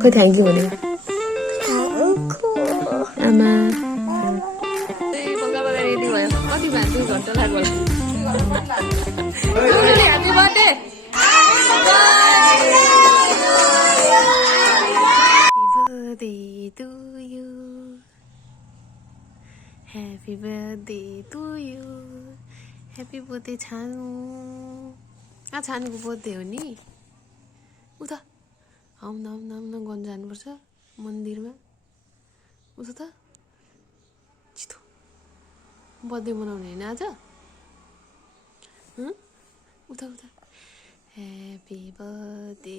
खोइ thank you भनेको आमा बगा बगा रेडी भयो कति भान्छु घन्टा लाग्यो होला happy birthday to you happy birthday to you happy birthday छानु आ छानुको बर्थडे हो नि उता आउन गर्न जानुपर्छ मन्दिरमा उता त छिटो बर्थडे मनाउने हैन आज उता ह्यापी बर्थडे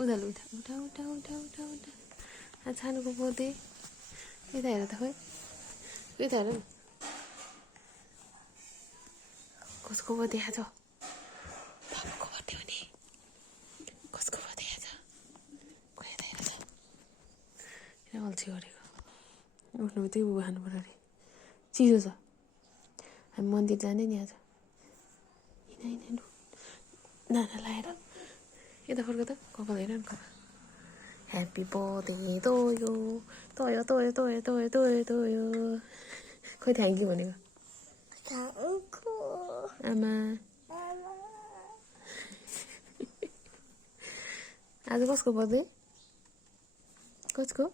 उता छानुको बर्थडे यता हेर त खोइ यता हेर न कसको बर्थडे आज बाबुको बर्थडे हो नि कसको बर्थडे आज खोइ यता हेर त किन अल्छी गरेको उठ्नु बित्तिकै बुबा खानु पर्यो अरे चिसो छ हामी मन्दिर जाने नि आज हिँड नाना लाएर यता फर्क त कपाल हेर न कपाल ह्याप्पी बर्थडे तोयो खोइ थ्याङ्क यू भनेको आमा आज कसको बर्थडे कसको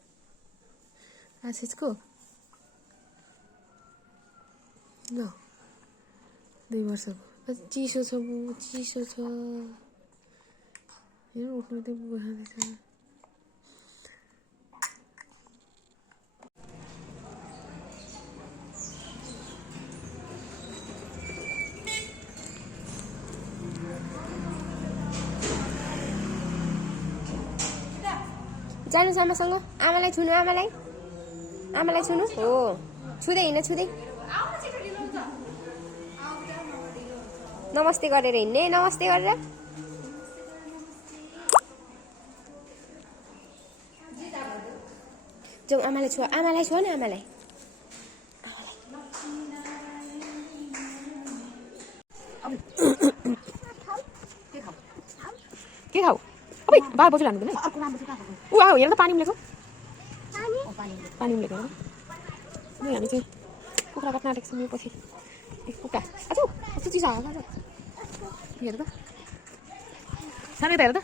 आशिषको ल 2 वर्षको चिसो छ चिसो छ हेर उठ्नु त बुबा खाँदैछ जानु आमासँग आमालाई छुनु आमालाई छुनु हो छुँदै हिँड्न छुँदै नमस्ते गरेर हिँड्ने नमस्ते गरेर जाऊ आमालाई छु न आमालाई के खाऊ अबे बाल बसु लानु पनि उ आऊ हेर त पानी मिलेको पानी मिलेको हो नि हामी चाहिँ कुखुरा काट्न आँटेको छौँ पछि कुखुरा आजु कस्तो चिसो आयो आज हेर त सानो त हेर त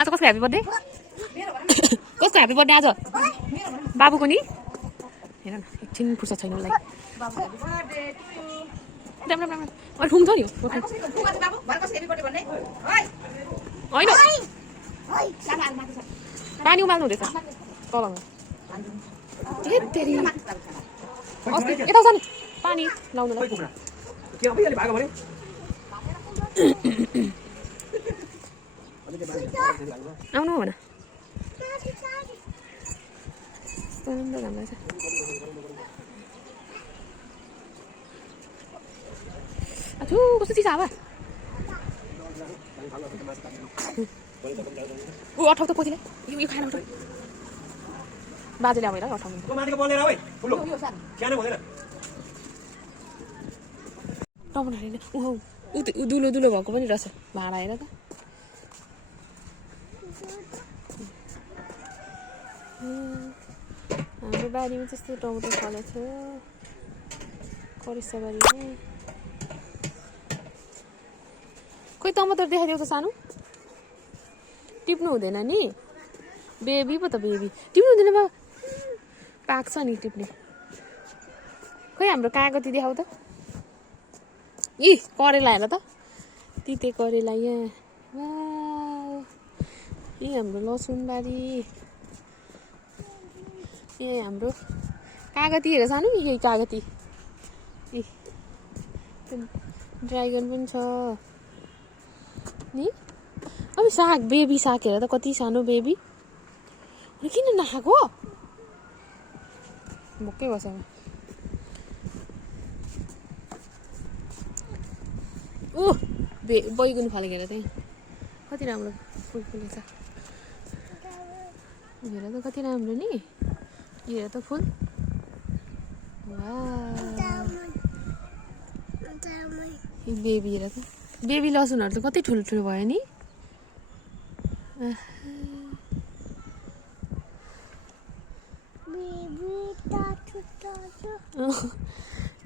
आज कसको ह्याप्पी बर्थडे कसको ह्याप्पी बर्थडे आज बाबुको नि हेर न एकछिन फुर्सद छैन उसलाई अरे ठुङ छ नि होइन पानी उमाल्नु हुँदैछ तलमा यता छ नि पानी लाउनुलाई आउनु भन राम्रो छ अथु कस्तो चिसो हावा ऊ अठाउ त पोथीले यो खाना उठाउ बाजेले अब हेर अठाउनु टमाटर हेर्ने ऊ दुलो भएको पनि रहेछ भाँडा हेर त हाम्रो बारीमा त्यस्तो टमाटर फलेको छ करिस्सा बारीमा खोइ टमाटर देखाइदेऊ त सानो टिप्नु हुँदैन नि बेबी पो त बेबी टिप्नु हुँदैन बा पाक्छ नि टिप्ने खोइ हाम्रो कागती देखाउ त इ करेला हेर त तिते करेला यहाँ यी हाम्रो लसुनबारी यहाँ हाम्रो कागती हेर सानो यही कागती ड्राइगन पनि छ नि अब साग बेबी साग हेर त कति सानो बेबी किन नखाएको भोकै बस ऊ बैगुन फलेको हेर त्यही कति राम्रो फुल फुलेछ हेर त कति राम्रो नि हेर त फुल बेबी हेर त बेबी लसुनहरू त कति ठुलो ठुलो भयो नि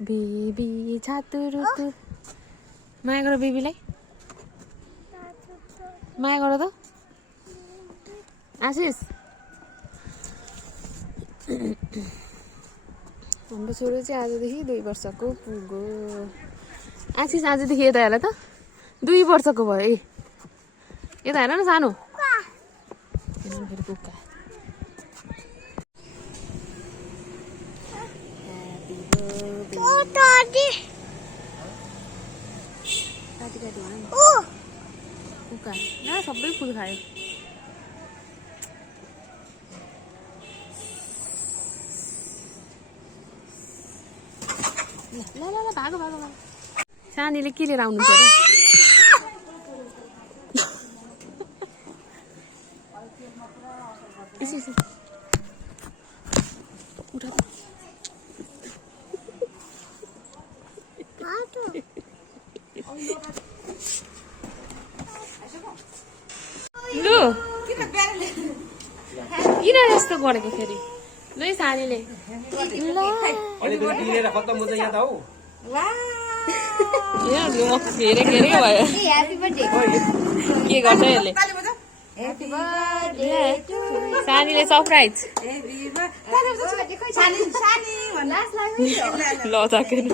बेबी छातुरुतु माया गर बेबीलाई माया गर त आशिष हाम्रो छोरो चाहिँ आजदेखि 2 वर्षको पुग्यो आशिष आजदेखि यता हेर त 2 वर्षको भयो यता हेर न सानो फेरि कुक्का कुक्का न सबै फुल खायो ल ल ल भागो भागो भागो सानीले के लिएर आउनुहुन्छ र लु किन यस्तो गरेको फेरि ल सानीले घेरे घेरे भयो के गर्छ यसले सानीले सरप्राइज ल सकेन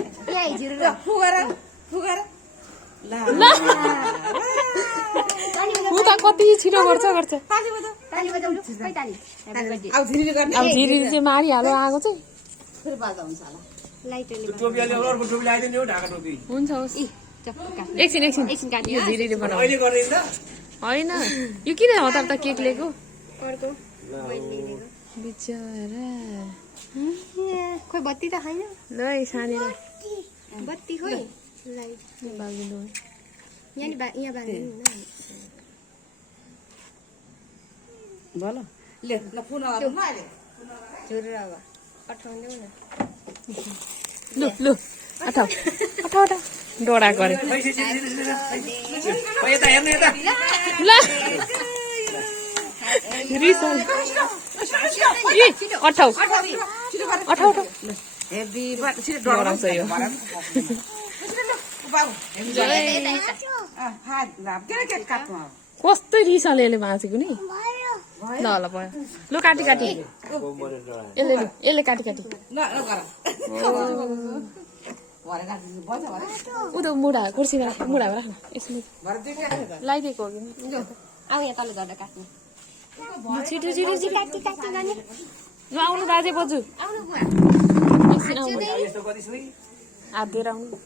कति छिटो गर्छ अब झिरी चाहिँ मारिहाल्यो आगो चाहिँ हुन्छ होस् एकछिन झिरीले बनाउँछ होइन यो किन हतार त केक लिएको बिचरा खोइ बत्ती त छैन ल सानीलाई बत्ती खोइ बाल्दिनु यहाँ बाल्दिनु बोल ले ल फोन आउनुमा अहिले झुरुर अब पठाउँदैउ न लु अठाउ डोडा गरे यता हेर्नु यता ल रिसल अठाउ हेभी छिटो डराउँछ यो कस्तो रिसले भाँचेको नि ल ल भयो लु काटी यसले काटी ऊ त मुढा कुर्सीमा मुढामा राख्नु यसमा लगाइदिएको हो कि अब यहाँ तल झर्दा काट्नु छिटो काटी गर्ने ल आउनु बाजे बजु आउनु बुवा एकछिन आउनु हात दिएर आउनु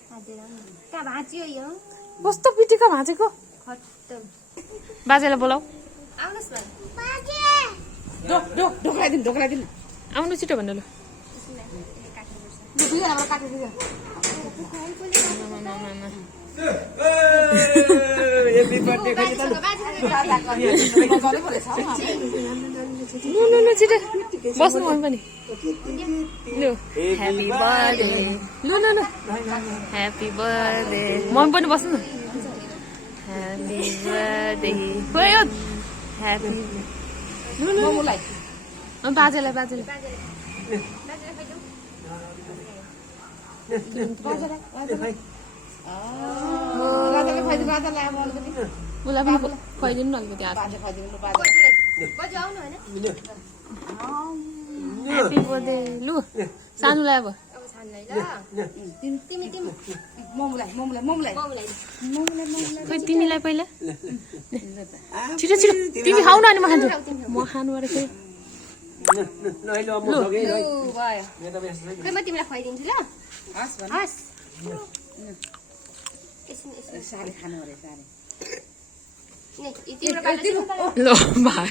कहाँ भाँचियो यो कस्तो पिटिका भाँचेको खत्तम बाजेलाई बोलाऊ आउनुहोस् न ढोक्राइदिनु आउनु छिटो भन्नु ल ल छिटो बस्नु मन पनि लु ह्याप्पी बर्थडे ल ह्याप्पी बर्थडे मन पनि बस्नु न ह्याप्पी बर्थडे गयो ह्याप्पी बाजेलाई उसलाई पनि खुवाइदिनु न अलिकति हात ह्याप्पी बर्थडे लु सानुलाई अब खोइ तिमीलाई पहिला छिटो तिमी खाऊ न अनि म खान्छु म खानु अरे फेरि खै म तिमीलाई खुवाइदिन्छु ल हस् ल भाइ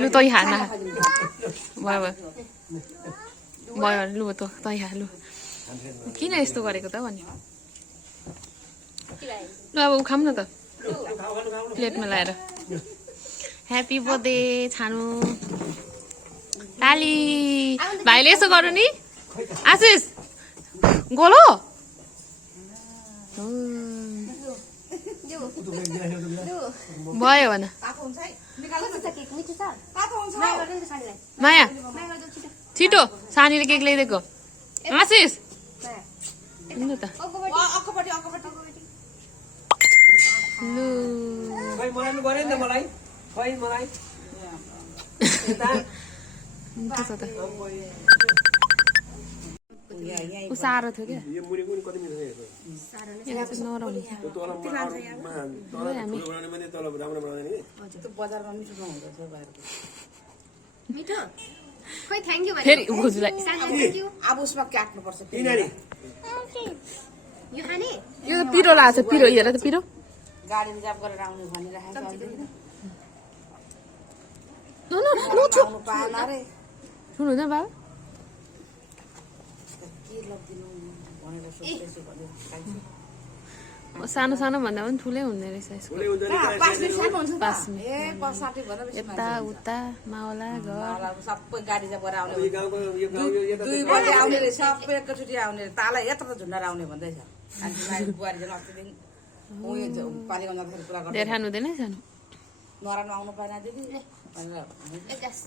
लु तै हाल्न भयो लु तै हाल्नु किन यस्तो गरेको त भन्यो ल अब खाऊँ न त प्लेटमा ल्याएर ह्याप्पी बर्थडे छानु ताली भाइले यसो गरौँ नि आशिष गोलो भयो भन तातो हुन्छ है निकाल्नु कस्तो छ केक मिठो छ तातो हुन्छ माया गर्नु नि त सानीलाई माया माया गरिदेऊ छिटो छिटो सानीले केक ल्याइदिएको आशिष माया हिँड्नु त अक्कपट्टि लु खै बनाउनु पर्यो नि त मलाई खै मलाई हुन्छ त ऊ साह्रो थियो क्या यो मुरीको नि कति मिठो छ यसलाई चाहिँ नराउने यो तल बनाउने पनि तल राम्रो बनाउँदैन नि त्यो बजारमा मिठो नहुँदो थियो बाहिरको मिठो खोइ थ्याङ्क यू फेरि बोजूलाई सानीलाई थ्याङ्क यू अब उसमा काट्नुपर्छ किन नानी यो खाने यो त पिरो लाग्छ पिरो हेर त पिरो गाडी रिजर्भ गरेर आउने भनिरहेको छ आउनु पाएन रे सुन्नु हुँदैन बाबा के लगिदिनु भनेर सोच्दैछु भने सानो सानो भन्दा पनि ठुलै हुने रहेछ यसको ठुलै हुन्छ नि 5 मिनेट सानो हुन्छ पाँच त ए 60 भन्दा बेसी यता उता मावला घर मान्छे सबै गाडी रिजर्भ गरेर आउने यो गाउँको यो गाउँ यो यता 2 बजे आउने रे सबै एकैचोटि आउने रे ताला यत्रो झुन्डाएर आउने भन्दैछ अनि माइल बुहारी जन अस्ति दिन उयो पालिका जाँदाखेरि कुरा गर्दै धेर खानु हुँदैन है सानो नराम्रो आउनु पाएन दिदी भनेर एकास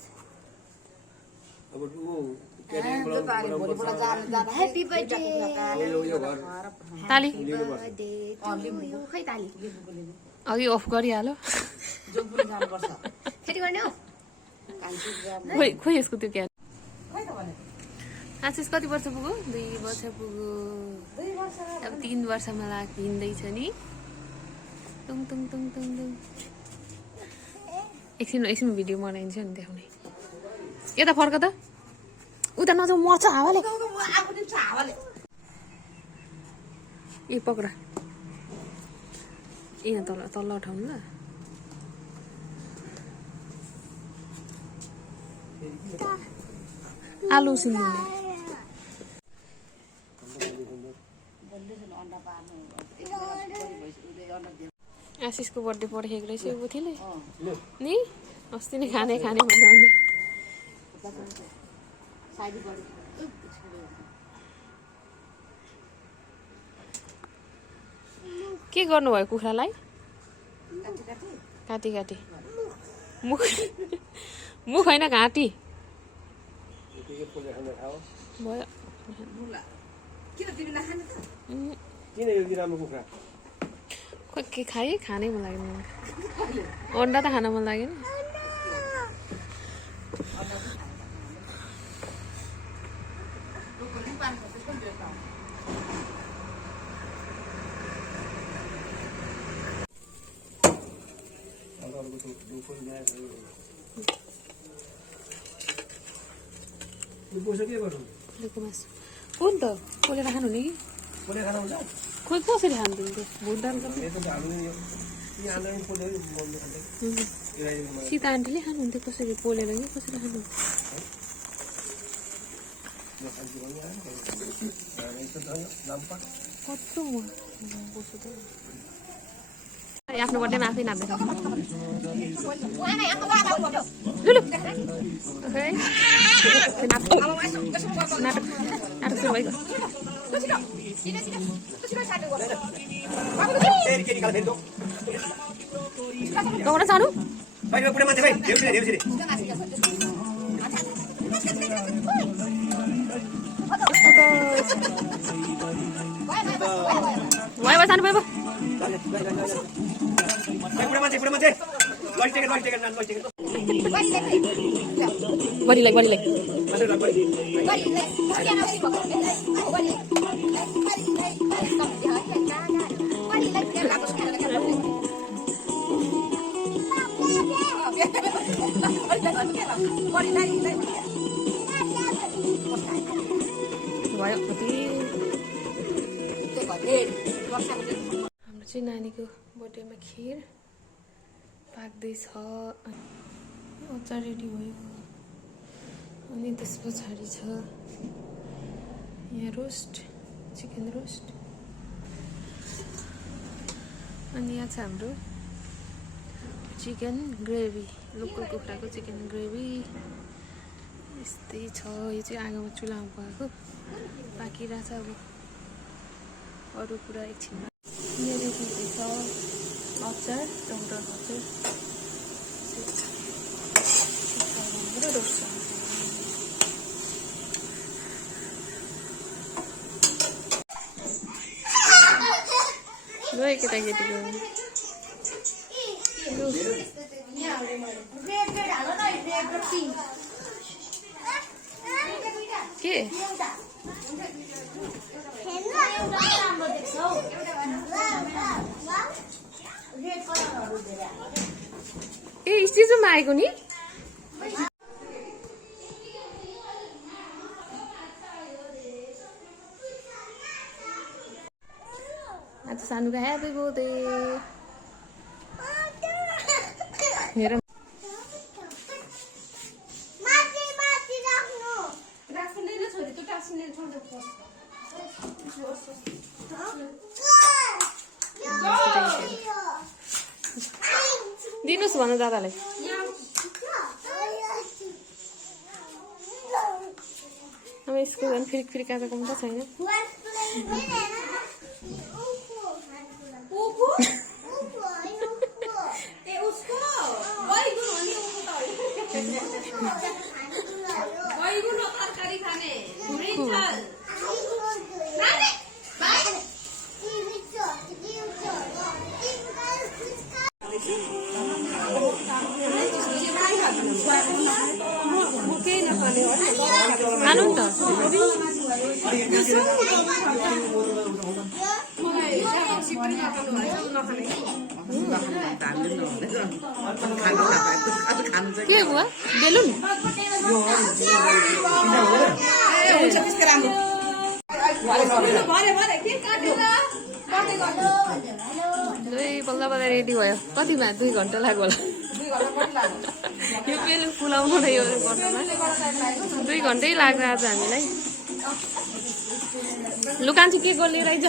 अब ऊ भोलिपल्ट जाँदा ह्याप्पी बर्थडे यो घर ताली बर्थडे खै ताली अघि अफ गरिहाल्यो जोगपुर जानुपर्छ फेरि गर्ने हो खोइ खोइ यसको त्यो क्या खै त भने आशिष कति वर्ष पुग्यो 2 वर्ष पुग्यो 2 वर्ष अब 3 वर्षमा हिँड्दैछ नि टुङ टुङ टुङ टुङ टुङ एकछिन भिडियो बनाइन्छ नि देखाउने यता फर्क त उता नजाऊ मर्छ हावाले आगो दिन्छ हावाले ए पक्रा ए यहाँ तल उठाउनु ल आलु उसिन्नु आशिषको बर्थडे पढेको रहेछ यो बुथीले नि अस्ति नै खाने भन्दा भन्दै के गर्नुभयो कुखुरालाई काटी काटी मुख होइन घाँटी भयो किन तिमी नखाने त किन यो बिराम्रो कुखुरा खोइ के खाएँ खानै मन लागेन अन्डा त खान मन लागेन पैसा के गर्नु मासु कुन त पोलेर खानु हुने कि पोले खाना हुन्छ खोइ कसरी खानु त्यो भुट दाल गर्ने यता हाल्नु यो आन्दा नि पोले बन्द खाँदै सीता आन्टीले खानुहुन्थ्यो कसरी पोलेर कि कसरी खानु कत्रो आफ्नो बर्थडेमा आफै नाच्दैछ नाटक सुरु भएको गाउन सानो भयो सानो भयो बडीलाई भयो हाम्रो चाहिँ नानीको बर्थडेमा खिर पाक्दैछ अचार रेडी भयो अनि त्यस पछाडि छ यहाँ रोस्ट चिकन रोस्ट अनि यहाँ छ हाम्रो चिकन ग्रेभी लोकल कुखुराको चिकन ग्रेभी यस्तै छ यो चाहिँ आगोमा चुलामा पकाएको पाकिरहेछ अब अरू कुरा एकछिनमा यहाँ रेडी हुँदैछ अचार टमाटर अचार गयो केटाकेटीको के ए स्टेजमा आएको नि आज सानुको ह्यापी बर्थडे हेर दिनुहोस् भन दादालाई अब यसको झन् फेरि काँचो कम त छैन खानु नि त के बुवा बेलुन बल्ल बल्ल रेडी भयो कतिमा 2 घन्टा लाग्यो होला यो बेलुन फुलाउनु र यो गर्नुमा 2 घन्टै लाग्यो आज हामीलाई लुकान्छु के गर्ने रहेछ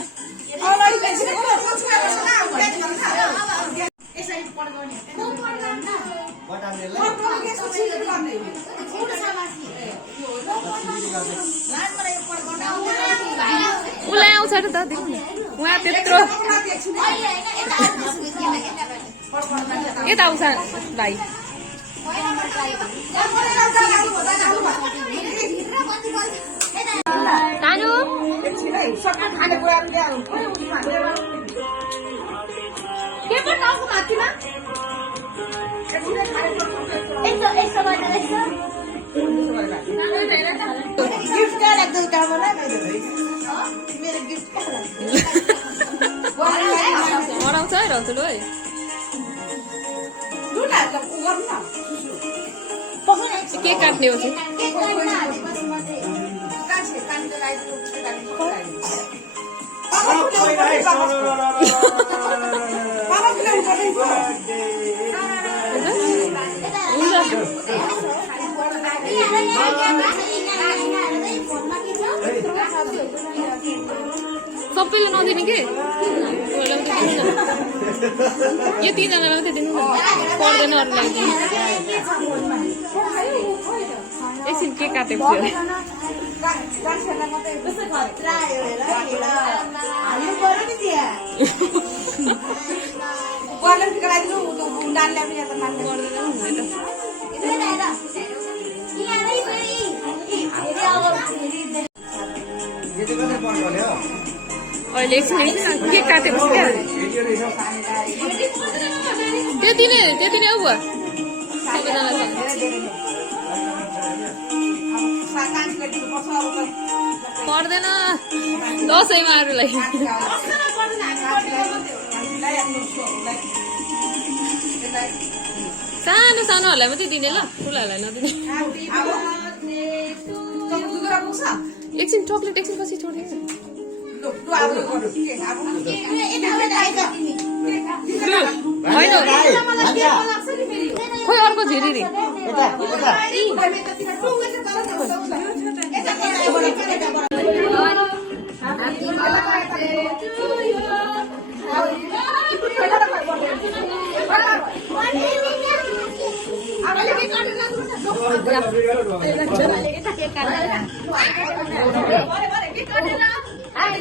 उसलाई आउँछ त देख्नु उहाँ त्यत्रो यता आउँछ भाइ तानु के बताउको माथिमा गिफ्ट क्या लाग्छ कामना मेरो गिफ्ट क्या लाग्छ मराउँछ है रन्तुलो है केक काट्ने हो चाहिँ सबैले नदिने के यो 3 जनालाई मात्रै दिनु न पर्दैन अरूलाई एकछिन केक काटेको थियो अहिले एकछिन केक काटेपछि क्या त्यति नै हो बुवा सबैजना पर्दैन दसैँमा अरूलाई सानो सानोहरूलाई मात्रै दिने ल ठुलाहरूलाई नदिने एकछिन चक्लेट एकछिन पछि छोडिदिन्छ होइन खोइ अर्को झिरी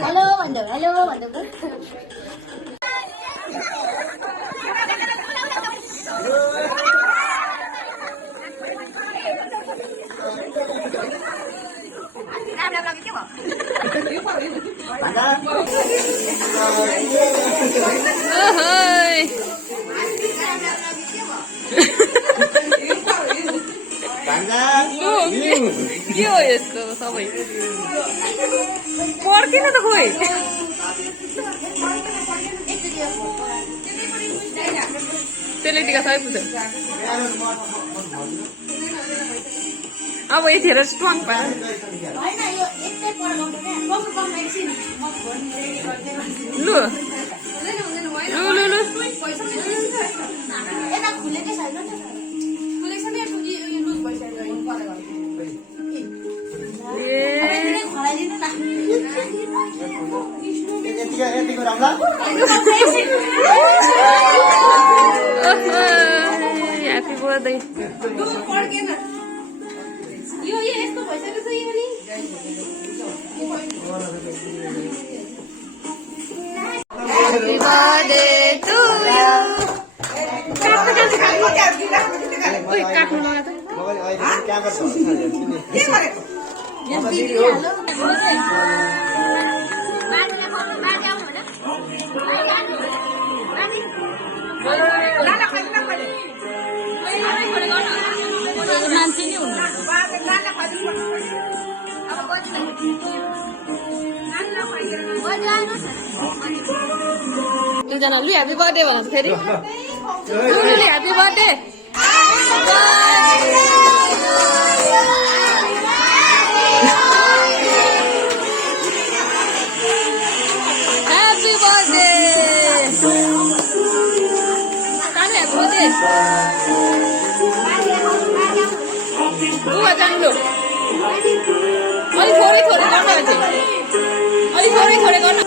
हेलो भन्दै यस्तो सबै पर्किन त खोइ त्यसले टिका सबै पुग्छ अब यतिखेर स्ट्रङ भयो लु लु लु लु Happy birthday. Happy birthday to you. Oi, काट्नु नला त दुईजना लु ह्याप्पी बर्थडे भन फेरि लुले ह्याप्पी बर्थडे ह्याप्पी बर्थडे कहाँ ह्याप्पी बर्थडे बुवा जानु लु अलिक थोरै थोरै गर्न अझै अलिक थोरै थोरै गर्न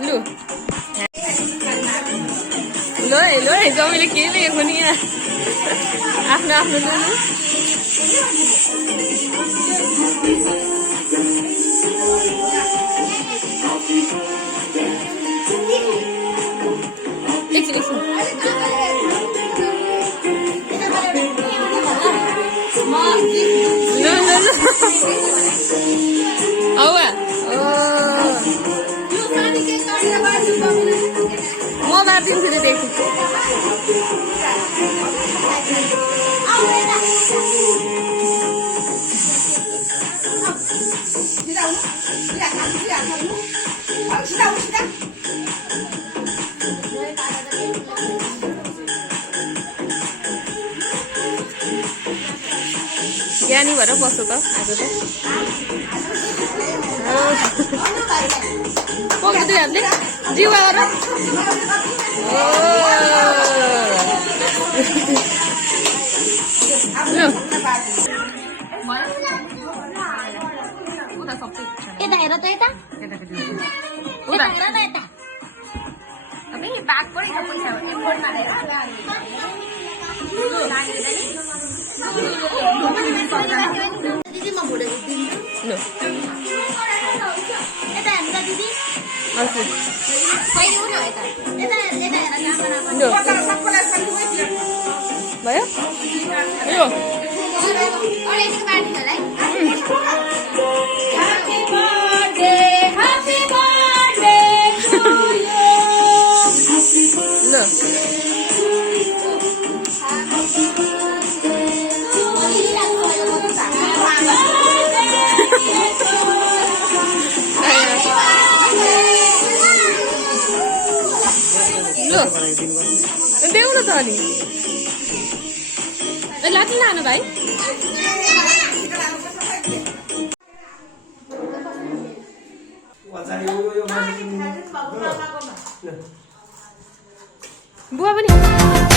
लु ल हिजो मैले के लेखेको नि यहाँ आफ्नो आफ्नो लु एकछिन एकछिन ल ल ल हौवा म मारिदिन्छु नि देखि ज्ञानी भएर बस्छु त आज त पोख्नु दुई हातले जिउमा गर यता हेर त यता यता हेर न यता अब बाघ पनि दिदी म भोलि दिन्छु यता हेर्नु त दिदी भयो देऊ न त अनि लाठी लानु भाइ बुवा पनि